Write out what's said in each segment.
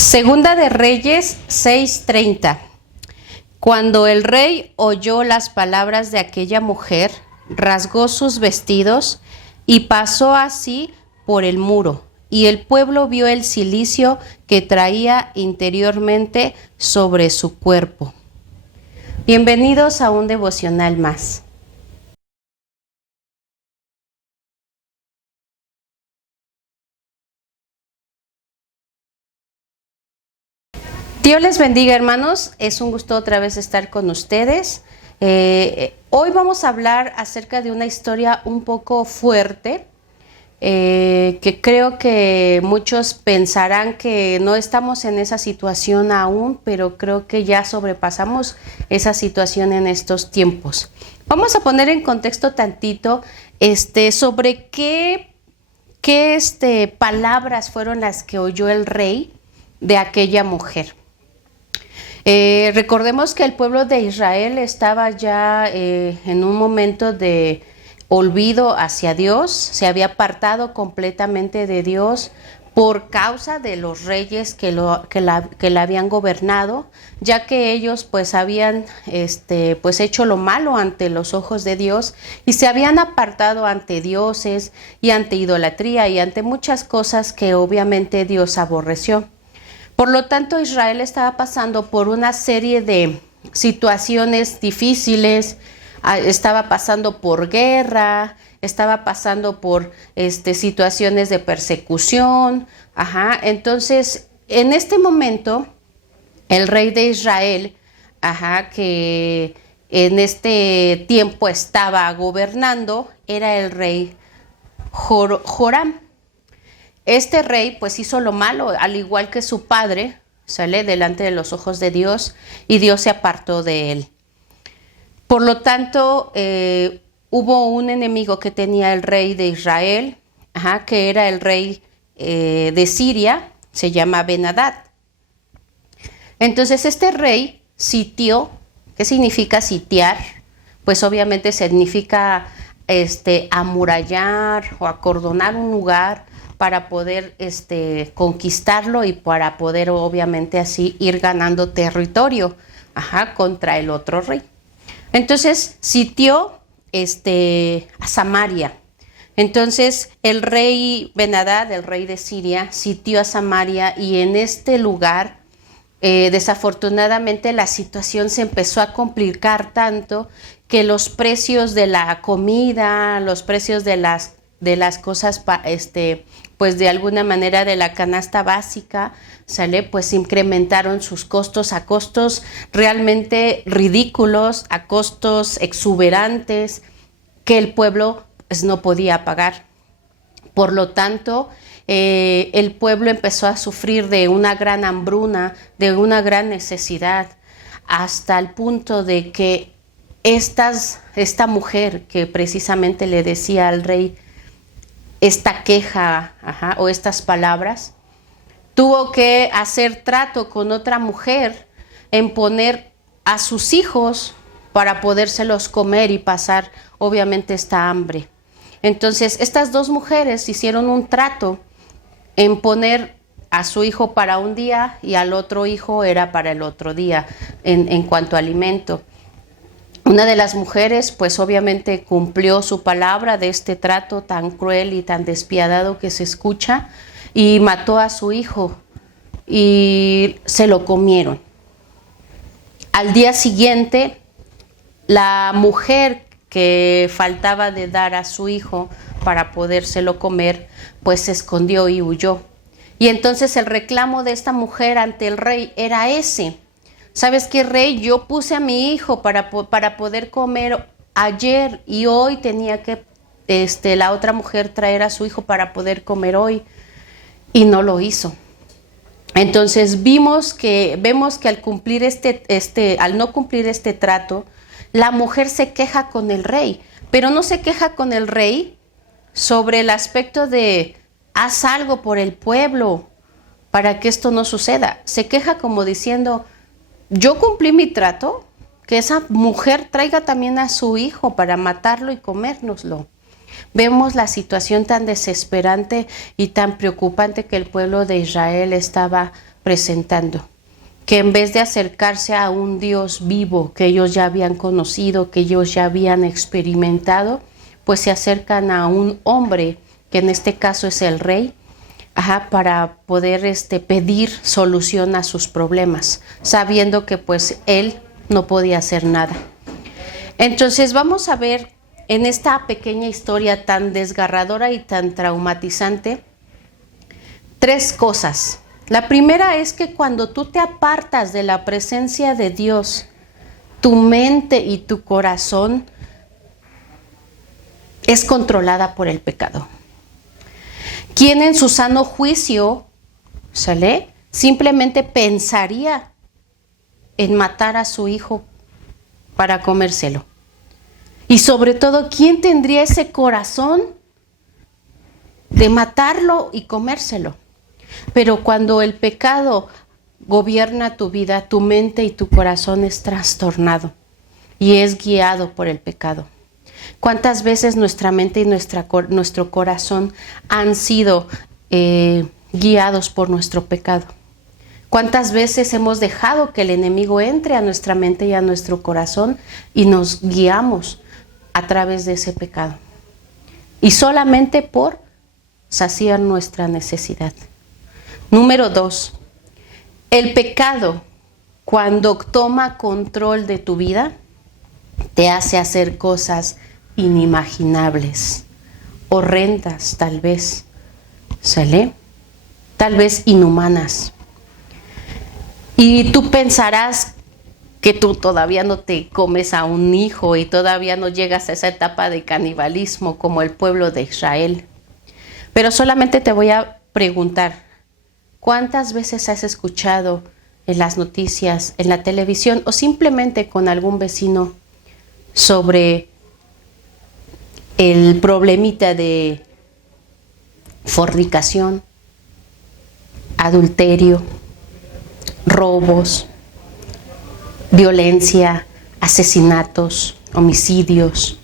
Segunda de Reyes 6:30. Cuando el rey oyó las palabras de aquella mujer, rasgó sus vestidos y pasó así por el muro, y el pueblo vio el cilicio que traía interiormente sobre su cuerpo. Bienvenidos a un devocional más. Dios les bendiga, hermanos. Es un gusto otra vez estar con ustedes. Hoy vamos a hablar acerca de una historia un poco fuerte, que creo que muchos pensarán que no estamos en esa situación aún, pero creo que ya sobrepasamos esa situación en estos tiempos. Vamos a poner en contexto tantito sobre qué palabras fueron las que oyó el rey de aquella mujer. Recordemos que el pueblo de Israel estaba ya en un momento de olvido hacia Dios, se había apartado completamente de Dios por causa de los reyes que la habían gobernado, ya que ellos pues habían hecho lo malo ante los ojos de Dios y se habían apartado ante dioses y ante idolatría y ante muchas cosas que obviamente Dios aborreció. Por lo tanto, Israel estaba pasando por una serie de situaciones difíciles, estaba pasando por guerra, estaba pasando por situaciones de persecución. Entonces, en este momento, el rey de Israel, que en este tiempo estaba gobernando, era el rey Joram. Este rey pues hizo lo malo, al igual que su padre, sale delante de los ojos de Dios y Dios se apartó de él. Por lo tanto, hubo un enemigo que tenía el rey de Israel, que era el rey de Siria, se llama Ben-Hadad. Entonces este rey sitió. ¿Qué significa sitiar? Pues obviamente significa amurallar o acordonar un lugar para poder conquistarlo y para poder obviamente así ir ganando territorio contra el otro rey. Entonces sitió a Samaria. Entonces el rey Ben-Hadad, el rey de Siria, sitió a Samaria y en este lugar desafortunadamente la situación se empezó a complicar tanto que los precios de la comida, los precios de las cosas, pues de alguna manera de la canasta básica, pues incrementaron sus costos a costos realmente ridículos, a costos exuberantes que el pueblo pues no podía pagar. Por lo tanto, el pueblo empezó a sufrir de una gran hambruna, de una gran necesidad, hasta el punto de que esta mujer que precisamente le decía al rey esta queja o estas palabras, tuvo que hacer trato con otra mujer en poner a sus hijos para podérselos comer y pasar obviamente esta hambre. Entonces estas dos mujeres hicieron un trato en poner a su hijo para un día y al otro hijo era para el otro día en cuanto a alimento. Una de las mujeres pues obviamente cumplió su palabra de este trato tan cruel y tan despiadado que se escucha y mató a su hijo y se lo comieron. Al día siguiente, la mujer que faltaba de dar a su hijo para podérselo comer, pues se escondió y huyó. Y entonces el reclamo de esta mujer ante el rey era ese: ¿sabes qué, rey? Yo puse a mi hijo para poder comer ayer y hoy tenía que la otra mujer traer a su hijo para poder comer hoy y no lo hizo. Entonces vemos que al no cumplir este trato, la mujer se queja con el rey, pero no se queja con el rey sobre el aspecto de haz algo por el pueblo para que esto no suceda. Se queja como diciendo: yo cumplí mi trato, que esa mujer traiga también a su hijo para matarlo y comérnoslo. Vemos la situación tan desesperante y tan preocupante que el pueblo de Israel estaba presentando, que en vez de acercarse a un Dios vivo que ellos ya habían conocido, que ellos ya habían experimentado, pues se acercan a un hombre, que en este caso es el rey, para poder pedir solución a sus problemas, sabiendo que pues él no podía hacer nada. Entonces vamos a ver en esta pequeña historia tan desgarradora y tan traumatizante 3 cosas. La primera es que cuando tú te apartas de la presencia de Dios, tu mente y tu corazón es controlada por el pecado. Quien en su sano juicio, simplemente pensaría en matar a su hijo para comérselo. Y sobre todo, ¿quién tendría ese corazón de matarlo y comérselo? Pero cuando el pecado gobierna tu vida, tu mente y tu corazón es trastornado y es guiado por el pecado. ¿Cuántas veces nuestra mente y nuestro corazón han sido guiados por nuestro pecado? ¿Cuántas veces hemos dejado que el enemigo entre a nuestra mente y a nuestro corazón y nos guiamos a través de ese pecado? Y solamente por saciar nuestra necesidad. Número 2, el pecado, cuando toma control de tu vida, te hace hacer cosas inimaginables, horrendas tal vez, tal vez inhumanas. Y tú pensarás que tú todavía no te comes a un hijo y todavía no llegas a esa etapa de canibalismo como el pueblo de Israel. Pero solamente te voy a preguntar, ¿cuántas veces has escuchado en las noticias, en la televisión o simplemente con algún vecino sobre el problemita de fornicación, adulterio, robos, violencia, asesinatos, homicidios?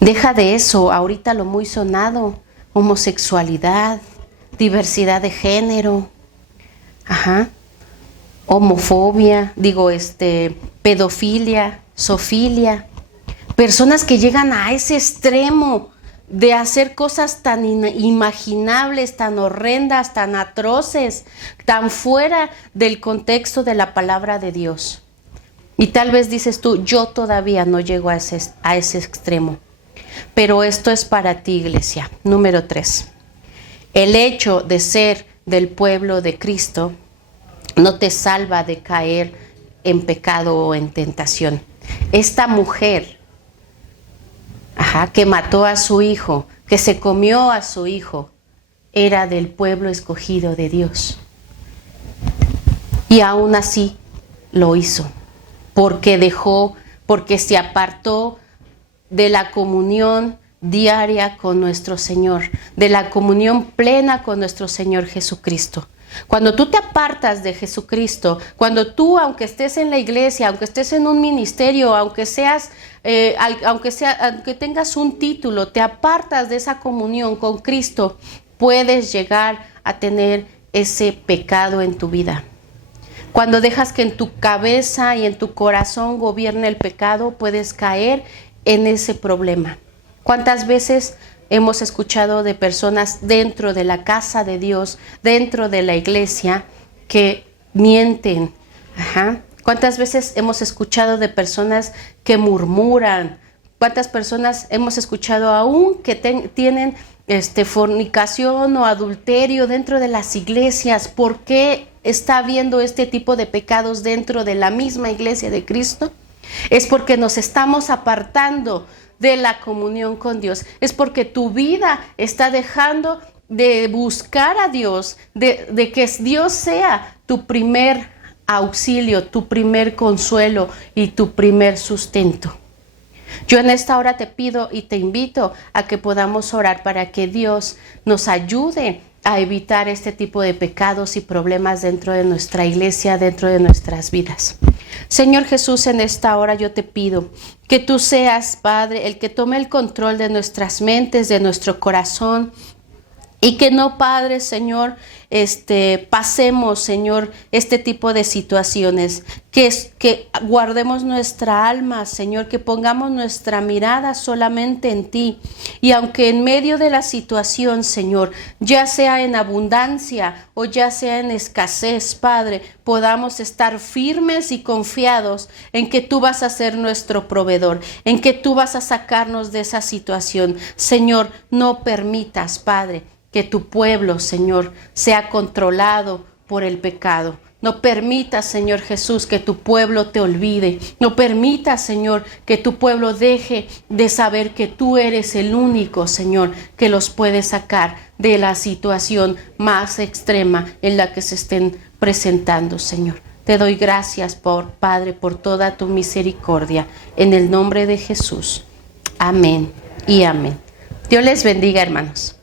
Deja de eso, ahorita lo muy sonado, homosexualidad, diversidad de género, homofobia, pedofilia, zoofilia. Personas que llegan a ese extremo de hacer cosas tan inimaginables, tan horrendas, tan atroces, tan fuera del contexto de la palabra de Dios. Y tal vez dices tú, yo todavía no llego a ese extremo. Pero esto es para ti, iglesia. Número 3. El hecho de ser del pueblo de Cristo no te salva de caer en pecado o en tentación. Esta mujer que mató a su hijo, que se comió a su hijo, era del pueblo escogido de Dios. Y aún así lo hizo, porque se apartó de la comunión diaria con nuestro Señor, de la comunión plena con nuestro Señor Jesucristo. Cuando tú te apartas de Jesucristo, cuando tú, aunque estés en la iglesia, aunque estés en un ministerio, aunque tengas un título, te apartas de esa comunión con Cristo, puedes llegar a tener ese pecado en tu vida. Cuando dejas que en tu cabeza y en tu corazón gobierne el pecado, puedes caer en ese problema. ¿Cuántas veces hemos escuchado de personas dentro de la casa de Dios, dentro de la iglesia, que mienten? ¿Cuántas veces hemos escuchado de personas que murmuran? ¿Cuántas personas hemos escuchado aún que tienen fornicación o adulterio dentro de las iglesias? ¿Por qué está habiendo este tipo de pecados dentro de la misma iglesia de Cristo? Es porque nos estamos apartando de la comunión con Dios. Es porque tu vida está dejando de buscar a Dios, de que Dios sea tu primer auxilio, tu primer consuelo y tu primer sustento. Yo en esta hora te pido y te invito a que podamos orar para que Dios nos ayude a evitar este tipo de pecados y problemas dentro de nuestra iglesia, dentro de nuestras vidas. Señor Jesús, en esta hora yo te pido que tú seas, Padre, el que tome el control de nuestras mentes, de nuestro corazón, y que no, Padre, Señor, pasemos, Señor, este tipo de situaciones, que guardemos nuestra alma, Señor, que pongamos nuestra mirada solamente en ti. Y aunque en medio de la situación, Señor, ya sea en abundancia o ya sea en escasez, Padre, podamos estar firmes y confiados en que tú vas a ser nuestro proveedor, en que tú vas a sacarnos de esa situación. Señor, no permitas, Padre, que tu pueblo, Señor, sea controlado por el pecado. No permitas, Señor Jesús, que tu pueblo te olvide. No permitas, Señor, que tu pueblo deje de saber que tú eres el único, Señor, que los puede sacar de la situación más extrema en la que se estén presentando, Señor. Te doy gracias, Padre, por toda tu misericordia. En el nombre de Jesús. Amén y amén. Dios les bendiga, hermanos.